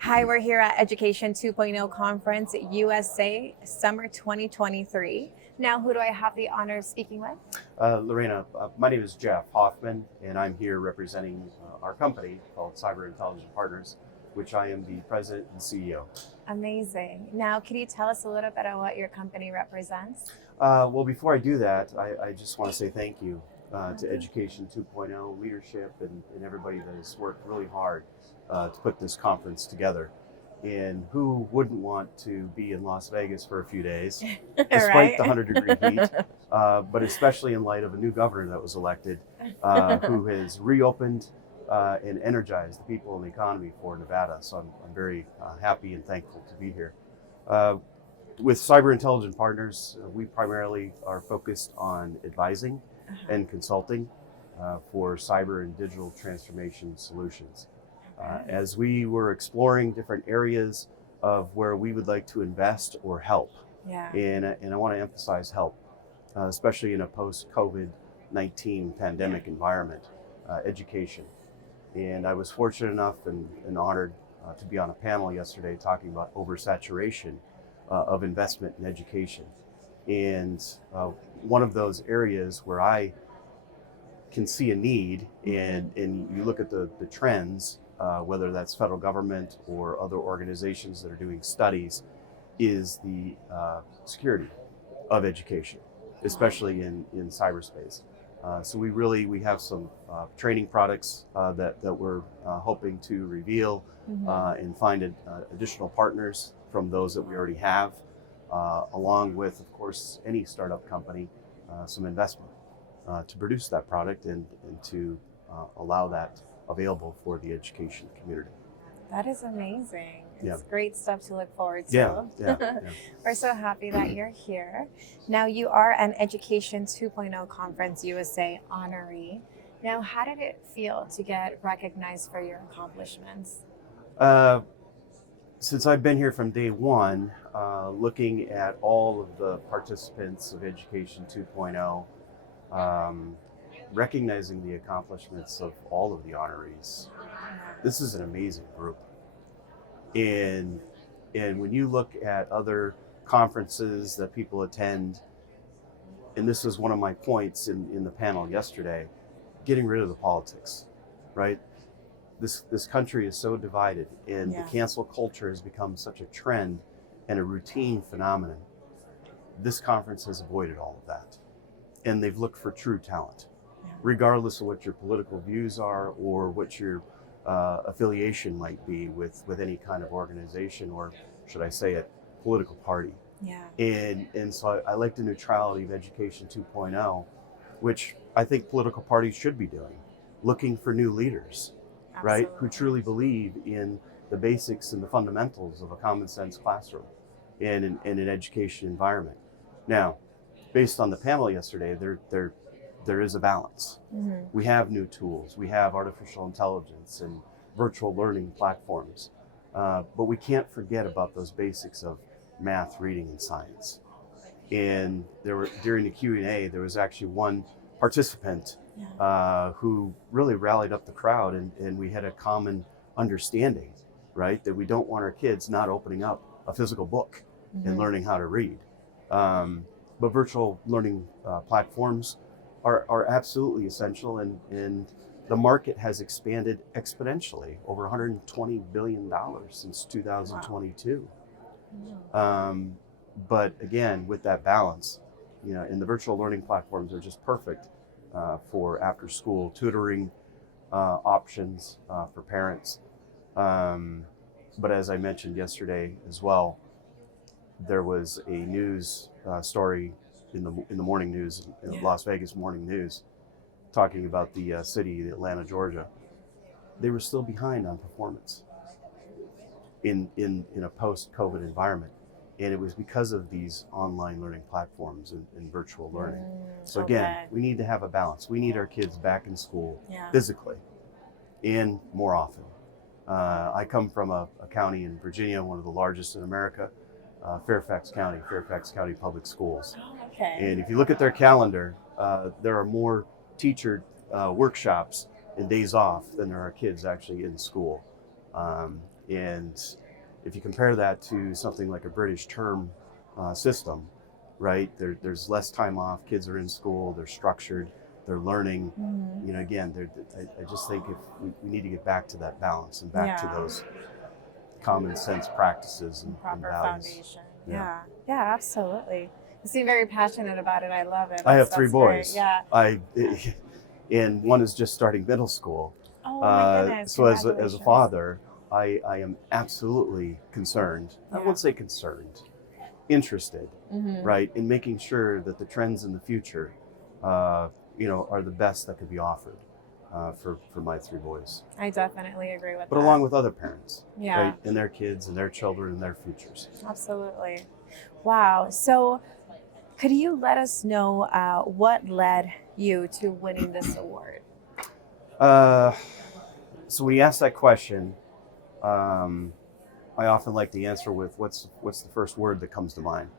Hi, we're here at Education 2.0 Conference USA Summer 2023. Now, who do I have the honor of speaking with? Lorena, my name is Jeff Hoffmann, and I'm here representing our company called Cyber Intelligent Partners, which I am the president and CEO. Amazing. Now, could you tell us a little bit about what your company represents? Well, before I do that, I just want to say thank you to Education 2.0 leadership and everybody that has worked really hard to put this conference together. And who wouldn't want to be in Las Vegas for a few days, despite Right? the 100-degree heat, but especially in light of a new governor that was elected, who has reopened and energized the people and the economy for Nevada. So I'm very happy and thankful to be here. With Cyber Intelligent Partners, we primarily are focused on advising and consulting for cyber and digital transformation solutions. As we were exploring different areas of where we would like to invest or help, Yeah. and I want to emphasize help, especially in a post-COVID-19 pandemic environment, education. And I was fortunate enough and honored to be on a panel yesterday talking about oversaturation of investment in education. And one of those areas where I can see a need, and you look at the trends, whether that's federal government or other organizations that are doing studies, is the security of education, especially in cyberspace. So we have some training products that we're hoping to reveal and find additional partners from those that we already have, along with, of course, any startup company, some investment to produce that product and to allow that available for the education community. That is amazing. Yeah. It's great stuff to look forward to. Yeah. We're so happy that you're here. Now, you are an Education 2.0 Conference USA honoree. Now, how did it feel to get recognized for your accomplishments? Since I've been here from day one, looking at all of the participants of Education 2.0, recognizing the accomplishments of all of the honorees, this is an amazing group. And when you look at other conferences that people attend, and this is one of my points in the panel yesterday, getting rid of the politics, right? This country is so divided, and the cancel culture has become such a trend and a routine phenomenon. This conference has avoided all of that, and they've looked for true talent, regardless of what your political views are or what your affiliation might be with any kind of organization, or should I say it, political party. Yeah. And so I like the neutrality of Education 2.0, which I think political parties should be doing, looking for new leaders, right, who truly believe in the basics and the fundamentals of a common sense classroom and in an education environment. Now, based on the panel yesterday, there is a balance. We have new tools, we have artificial intelligence and virtual learning platforms, but we can't forget about those basics of math, reading, and science. And during the Q&A, there was actually one participant who really rallied up the crowd, and we had a common understanding, right, that we don't want our kids not opening up a physical book and learning how to read. But virtual learning platforms are absolutely essential, and the market has expanded exponentially, over $120 billion since 2022. But again, with that balance, and the virtual learning platforms are just perfect for after-school tutoring options for parents. But as I mentioned yesterday as well, there was a news story in the morning news, Las Vegas morning news, talking about the city, Atlanta, Georgia. They were still behind on performance in a post-COVID environment. And it was because of these online learning platforms and virtual learning. So again, we need to have a balance. We need our kids back in school physically and more often. I come from a county in Virginia, one of the largest in America, Fairfax County Public Schools. And if you look at their calendar, there are more teacher workshops and days off than there are kids actually in school. And if you compare that to something like a British term system, right? There's less time off. Kids are in school. They're structured. They're learning. Mhm. Again, I just think if we need to get back to that balance and back to Yeah. those common sense practices and Proper values. foundation. Yeah. Yeah. Yeah, absolutely. You seem very passionate about it. I love it. I have three That's great. boys. Yeah. And one is just starting middle school. Oh my goodness. So as a Congratulations. father, I am absolutely concerned. I Yeah. won't say concerned, interested, Mhm. right, in making sure that the trends in the future, are the best that could be offered for my three boys. I definitely agree with But that. along with other parents, Yeah. right, and their kids and their children and their futures. Absolutely. Wow. So, could you let us know what led you to winning this award? So when you ask that question, I often like to answer with what's the first word that comes to mind,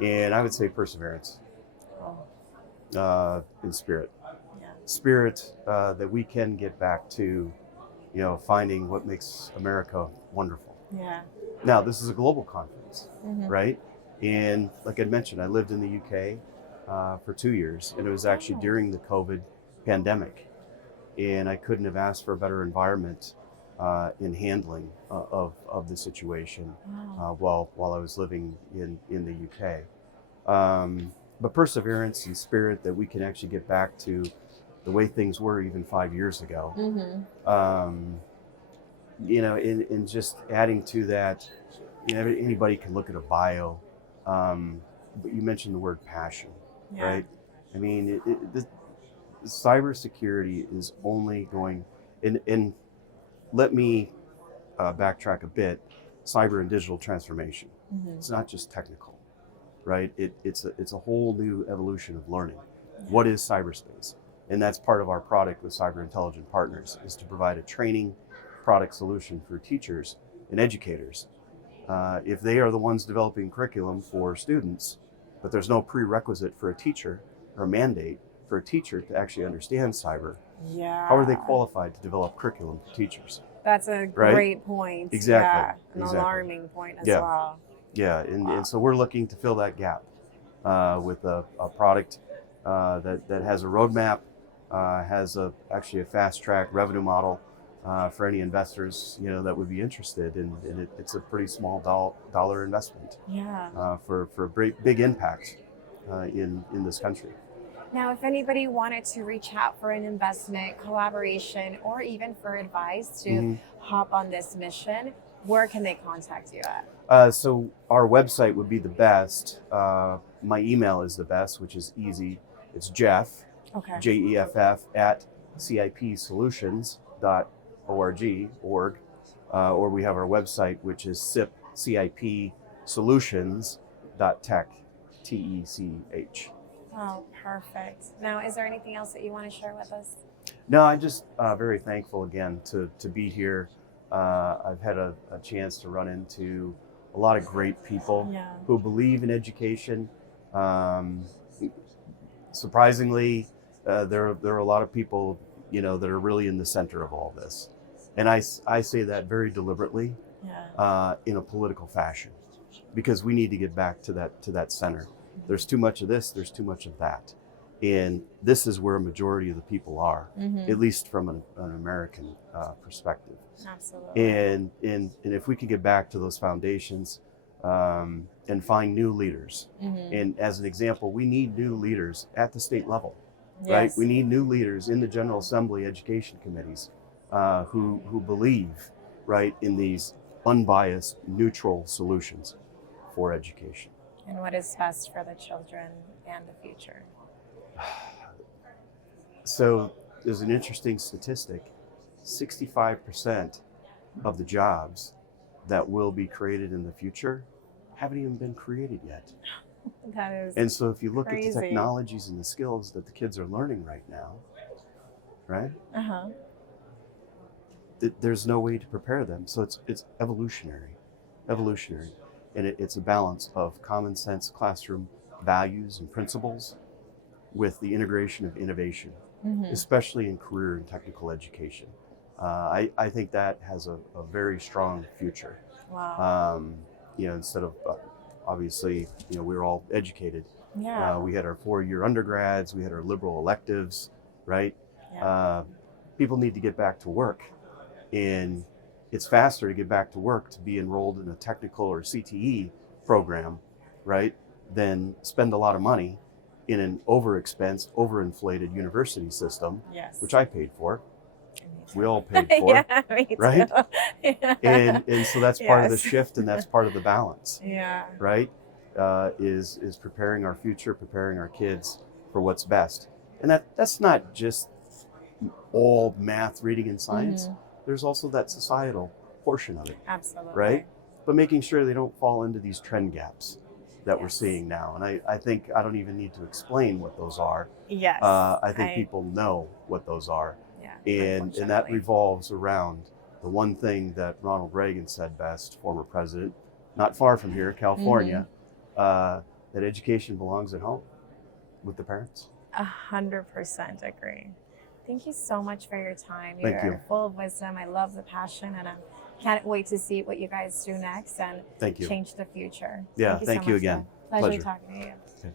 and I would say perseverance. Oh, In spirit, yeah. spirit that we can get back to, finding what makes America wonderful. Yeah. Now, this is a global conference, Mhm. right? And like I mentioned, I lived in the UK for 2 years, and it was actually Oh. during the COVID pandemic. And I couldn't have asked for a better environment in handling of the situation Wow. while I was living in the UK. But perseverance and spirit that we can actually get back to the way things were even 5 years ago. Mhm. In just adding to that, anybody can look at a bio, but you mentioned the word passion, Yeah. right? I mean, cybersecurity is only going, and let me backtrack a bit. Cyber and digital transformation. Mhm. It's not just technical, right? It's a whole new evolution of learning. What is cyberspace? And that's part of our product with Cyber Intelligent Partners, is to provide a training product solution for teachers and educators. If they are the ones developing curriculum for students, but there's no prerequisite for a teacher or a mandate for a teacher to actually understand cyber, Yeah. how are they qualified to develop curriculum for teachers? That's a Right? great point. Exactly. Yeah. An Exactly. alarming point as Yeah. well. Yeah, and, Wow. and so we're looking to fill that gap with a product that has a roadmap, has actually a fast track revenue model for any investors that would be interested, and it's a pretty small dollar investment Yeah. for a big impact in this country. Now, if anybody wanted to reach out for an investment, collaboration, or even for advice to Mhm. hop on this mission, where can they contact you at? So our website would be the best. My email is the best, which is easy. It's Jeff, Okay. JEFF at cipsolutions.org, or we have our website, which is cipsolutions.tech, TECH. Oh, perfect. Now, is there anything else that you want to share with us? No, I'm just very thankful again to be here. I've had a chance to run into a lot of great people Yeah. who believe in education. Surprisingly, there are a lot of people, that are really in the center of all this. And I say that very deliberately Yeah. in a political fashion, because we need to get back to that center. There's too much of this, there's too much of that. And this is where a majority of the people are, Mm-hmm. at least from an American perspective. Absolutely. And if we could get back to those foundations and find new leaders. Mm-hmm. And as an example, we need new leaders at the state level, Yes. right? We need new leaders in the General Assembly education committees who believe, right, in these unbiased, neutral solutions for education. And what is best for the children and the future? So there's an interesting statistic. 65% of the jobs that will be created in the future haven't even been created yet. That is And so if you look crazy. at the technologies and the skills that the kids are learning right now, right, Uh-huh. there's no way to prepare them. So it's evolutionary. And it's a balance of common sense classroom values and principles with the integration of innovation, Mm-hmm. especially in career and technical education. I think that has a very strong future. Wow. Instead of obviously, we were all educated. Yeah. We had our 4-year undergrads, we had our liberal electives, right? Yeah. People need to get back to work, and it's faster to get back to work to be enrolled in a technical or CTE program, right, than spend a lot of money in an overexpensed, overinflated university system, Yes. which I paid for. Me too. We all paid for, Yeah, me too. right? Yeah. And so that's part of the Yes. shift, and that's part of the balance, Yeah. right? Is preparing our future, preparing our kids for what's best, and that's not just all math, reading, and science. Mhm. There's also that societal portion of it, Absolutely. right? But making sure they don't fall into these trend gaps that we're Yes. seeing now. And I think I don't even need to explain what those are. Yes. I think people know what those are. Yeah. And that Unfortunately. revolves around the one thing that Ronald Reagan said best, former president, not far from here, California, that education belongs at home with the parents. 100% agree. Thank you so much for your time. Thank You're you. full of wisdom. I love the passion, and I can't wait to see what you guys do next and Thank you. change the future. Yeah, so thank you much, again. Pleasure Pleasure. talking to you. Okay.